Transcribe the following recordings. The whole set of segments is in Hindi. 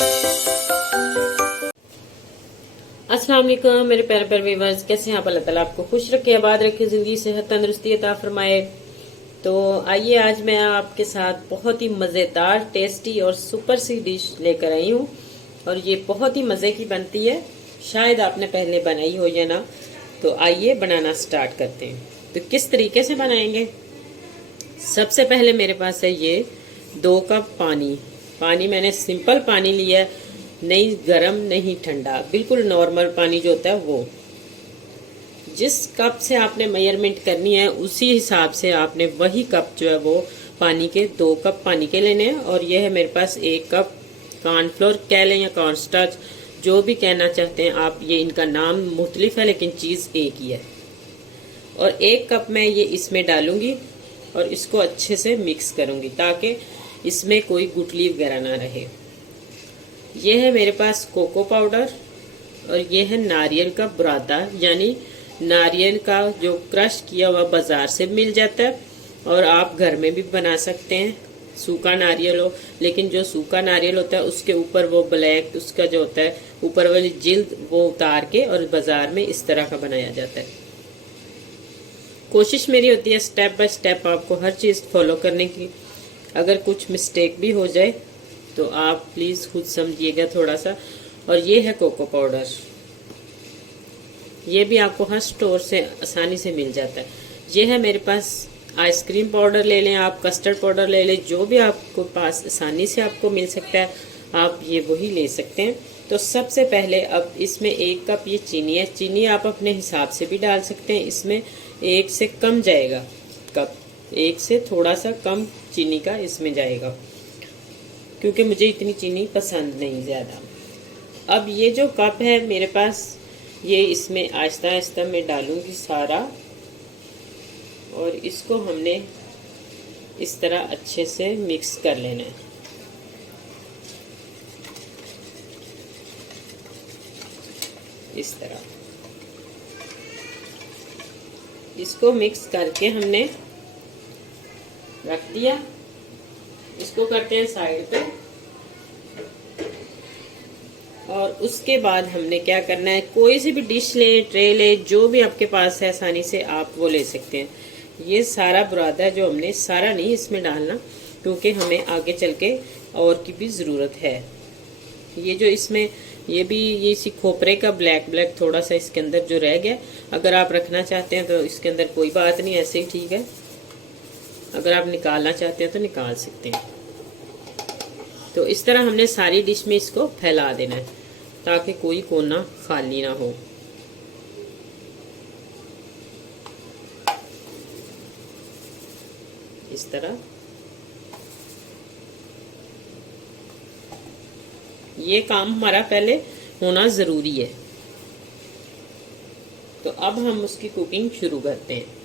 अस्सलाम वालेकुम मेरे प्यारे प्यारे व्यूअर्स, कैसे हैं आप? अल्लाह ताला आपको खुश रखे, आबाद रखे, जिंदगी सेहत तंदुरुस्ती अता फरमाए। तो आइए आज मैं आपके साथ बहुत ही मज़ेदार, टेस्टी और सुपर सी डिश लेकर आई हूँ और ये बहुत ही मज़े की बनती है। शायद आपने पहले बनाई हो या ना। तो आइए बनाना स्टार्ट करते हैं। तो किस तरीके से बनाएंगे? सबसे पहले मेरे पास है ये 2 कप पानी मैंने सिंपल पानी लिया है, नहीं गरम नहीं ठंडा, बिल्कुल नॉर्मल पानी जो होता है वो। जिस कप से आपने मेजरमेंट करनी है उसी हिसाब से आपने वही कप जो है वो पानी के 2 कप पानी के लेने हैं। और यह है मेरे पास 1 कप कॉर्नफ्लोर कह लें या कॉर्नस्टार्च, जो भी कहना चाहते हैं आप। ये इनका नाम मुख्तलिफ है लेकिन चीज़ एक ही है। और 1 कप मैं ये इसमें डालूंगी और इसको अच्छे से मिक्स करूंगी ताकि इसमें कोई गुठली वगैरह ना रहे। यह है मेरे पास कोको पाउडर और ये है नारियल का बुरादा, यानी नारियल का जो क्रश किया हुआ बाजार से मिल जाता है और आप घर में भी बना सकते हैं। सूखा नारियल हो, लेकिन जो सूखा नारियल होता है उसके ऊपर वो ब्लैक उसका जो होता है ऊपर वाली जिल्द वो उतार के और बाजार में इस तरह का बनाया जाता है। कोशिश मेरी होती है स्टेप बाय स्टेप आपको हर चीज़ फॉलो करने की। अगर कुछ मिस्टेक भी हो जाए तो आप प्लीज़ खुद समझिएगा थोड़ा सा। और ये है कोको पाउडर, ये भी आपको हर स्टोर से आसानी से मिल जाता है। ये है मेरे पास आइसक्रीम पाउडर, ले लें आप, कस्टर्ड पाउडर ले लें, जो भी आपको पास आसानी से आपको मिल सकता है आप ये वही ले सकते हैं। तो सबसे पहले अब इसमें 1 कप ये चीनी है। चीनी आप अपने हिसाब से भी डाल सकते हैं, इसमें 1 से कम जाएगा कप, 1 से थोड़ा सा कम चीनी का इसमें जाएगा, क्योंकि मुझे इतनी चीनी पसंद नहीं ज़्यादा। अब ये जो कप है मेरे पास, ये इसमें आहिस्ता आहिस्ता मैं डालूंगी सारा और इसको हमने इस तरह अच्छे से मिक्स कर लेना है। इस तरह इसको मिक्स करके हमने रख दिया। इसको करते हैं साइड पे। और उसके बाद हमने क्या करना है, कोई सी भी डिश ले, ट्रे ले, जो भी आपके पास है आसानी से आप वो ले सकते हैं। ये सारा बुरादा है जो हमने, सारा नहीं इसमें डालना क्योंकि हमें आगे चल के और की भी ज़रूरत है। ये जो इसमें ये भी ये इसी खोपरे का ब्लैक थोड़ा सा इसके अंदर जो रह गया, अगर आप रखना चाहते हैं तो इसके अंदर कोई बात नहीं, ऐसे ही ठीक है। अगर आप निकालना चाहते हैं तो निकाल सकते हैं। तो इस तरह हमने सारी डिश में इसको फैला देना है ताकि कोई कोना खाली ना हो। इस तरह ये काम हमारा पहले होना ज़रूरी है। तो अब हम उसकी कुकिंग शुरू करते हैं।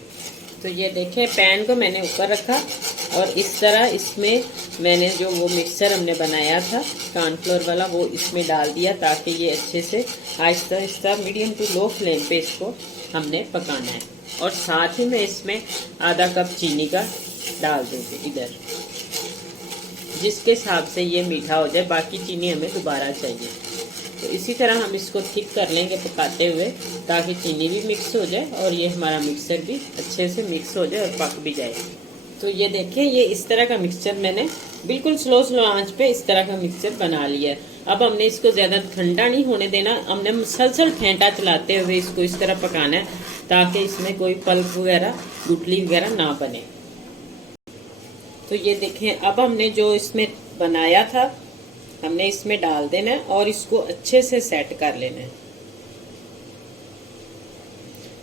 तो ये देखें, पैन को मैंने ऊपर रखा और इस तरह इसमें मैंने जो वो मिक्सचर हमने बनाया था कॉर्नफ्लोर वाला वो इसमें डाल दिया ताकि ये अच्छे से Aahista Aahista medium to low flame पे इसको हमने पकाना है। और साथ ही में इसमें आधा कप चीनी का डाल दूँगी इधर, जिसके हिसाब से ये मीठा हो जाए। बाकी चीनी हमें दोबारा चाहिए। तो इसी तरह हम इसको थिक कर लेंगे पकाते हुए ताकि चीनी भी मिक्स हो जाए और ये हमारा मिक्सचर भी अच्छे से मिक्स हो जाए और पक भी जाए। तो ये देखिए, ये इस तरह का मिक्सचर मैंने बिल्कुल स्लो आंच पे इस तरह का मिक्सचर बना लिया है। अब हमने इसको ज़्यादा ठंडा नहीं होने देना, हमने मुसलसल फेंटा चलाते हुए इसको इस तरह पकाना है ताकि इसमें कोई पल्प वगैरह गुठली वगैरह ना बने। तो ये देखें, अब हमने जो इसमें बनाया था हमने इसमें डाल देना है और इसको अच्छे से सेट कर लेना है।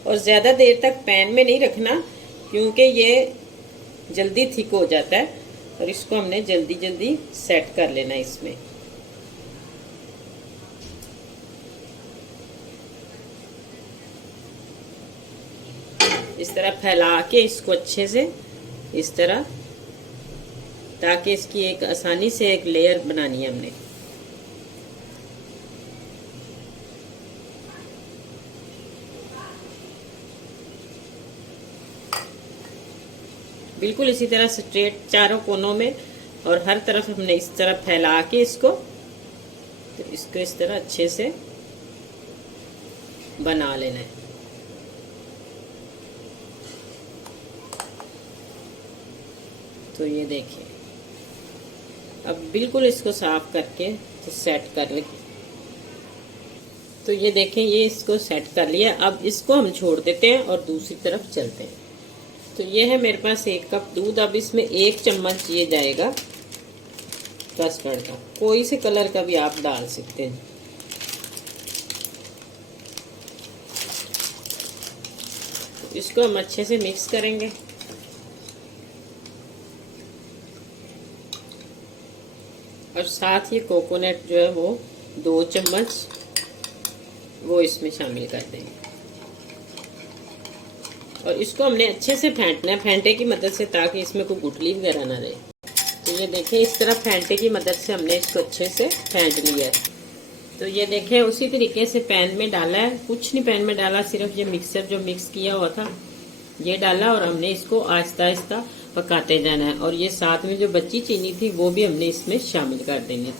और ज़्यादा देर तक पैन में नहीं रखना क्योंकि ये जल्दी थिक हो जाता है और इसको हमने जल्दी जल्दी सेट कर लेना है इसमें। इस तरह फैला के इसको अच्छे से इस तरह, ताकि इसकी एक आसानी से एक लेयर बनानी है हमने। बिल्कुल इसी तरह स्ट्रेट चारों कोनों में और हर तरफ हमने इस तरह फैला के इसको तो इसको इस तरह अच्छे से बना लेना है। तो ये देखिए, अब बिल्कुल इसको साफ करके तो सेट कर ले। तो ये देखें, ये इसको सेट कर लिया। अब इसको हम छोड़ देते हैं और दूसरी तरफ चलते हैं। तो ये है मेरे पास 1 कप दूध। अब इसमें 1 चम्मच ये जाएगा कस्टर्ड का, कोई से कलर का भी आप डाल सकते हैं। तो इसको हम अच्छे से मिक्स करेंगे। और साथ ही कोकोनट जो है वो 2 चम्मच वो इसमें शामिल कर देंगे। और इसको हमने अच्छे से फेंटना है, फेंटे की मदद से, ताकि इसमें कोई गुठली वगैरह ना रहे। तो ये देखें, इस तरह फेंटे की मदद से हमने इसको अच्छे से फेंट लिया है। तो ये देखें, उसी तरीके से पैन में डाला है, कुछ नहीं पैन में डाला, सिर्फ ये मिक्सर जो मिक्स किया हुआ था ये डाला। और हमने इसको आहिस्ता आहिस्ता पकाते जाना है। और ये साथ में जो बची चीनी थी वो भी हमने इसमें शामिल कर देंगे।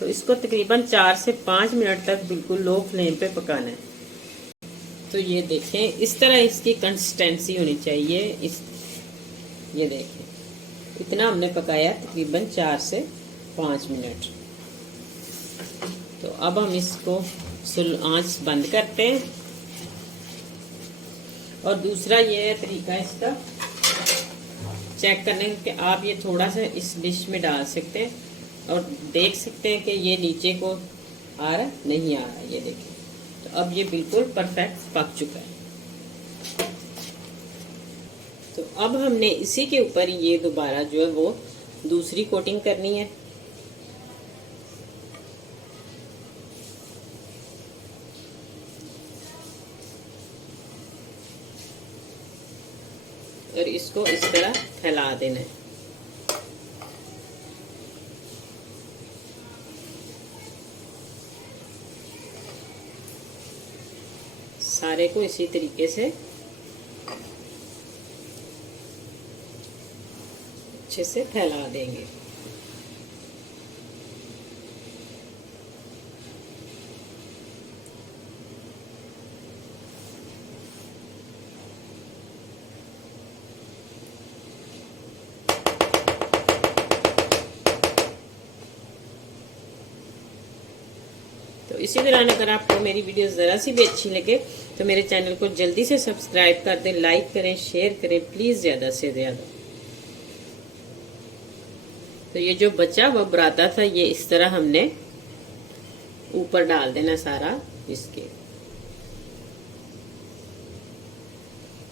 तो इसको तकरीबन 4 से 5 मिनट तक बिल्कुल लो फ्लेम पे पकाना है। तो ये देखें, इस तरह इसकी कंसिस्टेंसी होनी चाहिए। ये देखें, इतना हमने पकाया तकरीबन 4 से 5 मिनट। तो अब हम इसको आंच बंद करते हैं। और दूसरा ये है तरीका इसका चेक करने के, आप ये थोड़ा सा इस डिश में डाल सकते हैं और देख सकते हैं कि ये नीचे को आ रहा है, नहीं आ रहा है। ये देखिए, तो अब ये बिल्कुल परफेक्ट पक चुका है। तो अब हमने इसी के ऊपर ये दोबारा जो है वो दूसरी कोटिंग करनी है। और इसको इस तरह फैला देना है। सारे को इसी तरीके से अच्छे से फैला देंगे। तो इसी दौरान अगर आपको मेरी वीडियो ज़रा सी भी अच्छी लगे तो मेरे चैनल को जल्दी से सब्सक्राइब कर दें, लाइक करें, शेयर करें प्लीज़, ज़्यादा से ज़्यादा। तो ये जो बचा हुआ बुरादा था ये इस तरह हमने ऊपर डाल देना सारा इसके।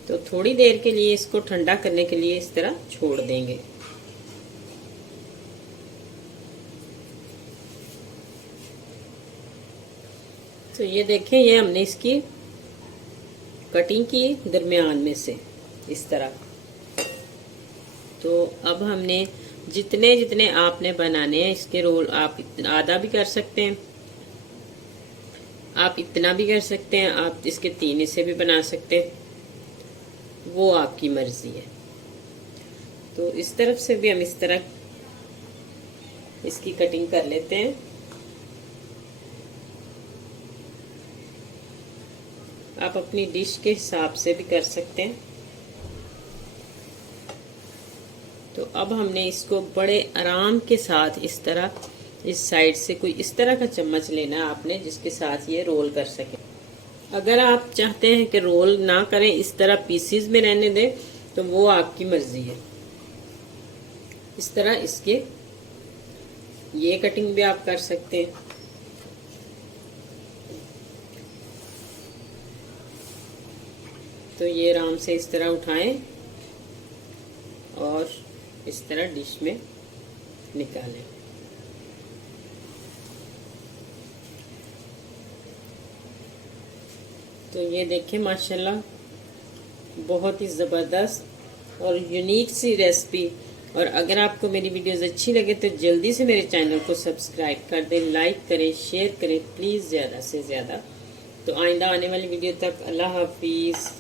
तो थोड़ी देर के लिए इसको ठंडा करने के लिए इस तरह छोड़ देंगे। तो ये देखें, ये हमने इसकी कटिंग की दरमियान में से इस तरह। तो अब हमने जितने जितने आपने बनाने हैं इसके रोल, आप आधा भी कर सकते हैं, आप इतना भी कर सकते हैं, आप इसके 3 हिस्से भी बना सकते हैं, वो आपकी मर्जी है। तो इस तरफ से भी हम इस तरह इसकी कटिंग कर लेते हैं। आप अपनी डिश के हिसाब से भी कर सकते हैं। तो अब हमने इसको बड़े आराम के साथ इस तरह इस साइड से कोई इस तरह का चम्मच लेना है आपने, जिसके साथ ये रोल कर सके। अगर आप चाहते हैं कि रोल ना करें, इस तरह पीसीज में रहने दें, तो वो आपकी मर्जी है। इस तरह इसके ये कटिंग भी आप कर सकते हैं। तो ये आराम से इस तरह उठाएं और इस तरह डिश में निकालें। तो ये देखें, माशाल्लाह बहुत ही ज़बरदस्त और यूनिक सी रेसिपी। और अगर आपको मेरी वीडियोस अच्छी लगे तो जल्दी से मेरे चैनल को सब्सक्राइब कर दें, लाइक करें, शेयर करें प्लीज़, ज़्यादा से ज़्यादा। तो आइंदा आने वाली वीडियो तक अल्लाह हाफिज़।